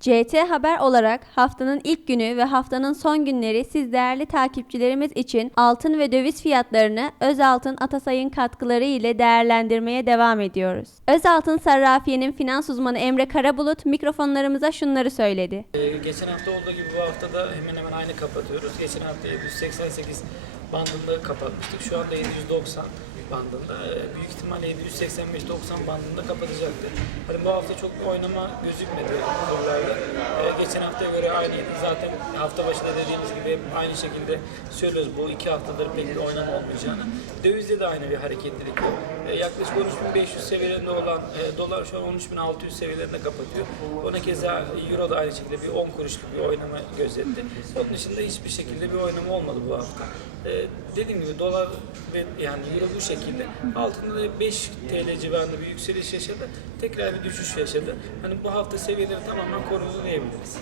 CT Haber olarak haftanın ilk günü ve haftanın son günleri siz değerli takipçilerimiz için altın ve döviz fiyatlarını Özaltın Atasay'ın katkıları ile değerlendirmeye devam ediyoruz. Özaltın Sarrafiye'nin finans uzmanı Emre Karabulut mikrofonlarımıza şunları söyledi. Ee, geçen hafta olduğu gibi bu hafta da hemen hemen aynı kapatıyoruz. Geçen hafta 788 bandında kapatmıştık. Şu anda 790 bandında. Ee, büyük ihtimalle 785-90 bandında kapatacaktı. Hani bu hafta çok oynama gözükmedi kurlarda. Geçen haftaya göre aynıydı. Zaten hafta başında dediğimiz gibi aynı şekilde söylüyoruz. Bu iki haftadır pek bir oynama olmayacağını. Dövizde de aynı bir hareketlilik yok. Ee, yaklaşık 13.500 seviyelerinde olan e, dolar şu an 13.600 seviyelerinde kapatıyor. Ona keza euro da aynı şekilde bir 10 kuruşluk bir oynama gözetti. Onun dışında hiçbir şekilde bir oynama olmadı bu hafta. Ee, dediğim gibi dolar ve yani euro bu şekilde. Altında da 5 TL civarında bir yükseliş yaşadı. Tekrar bir düşüş yaşadı. Hani bu hafta seviyeleri tamamen korundu diyebiliriz.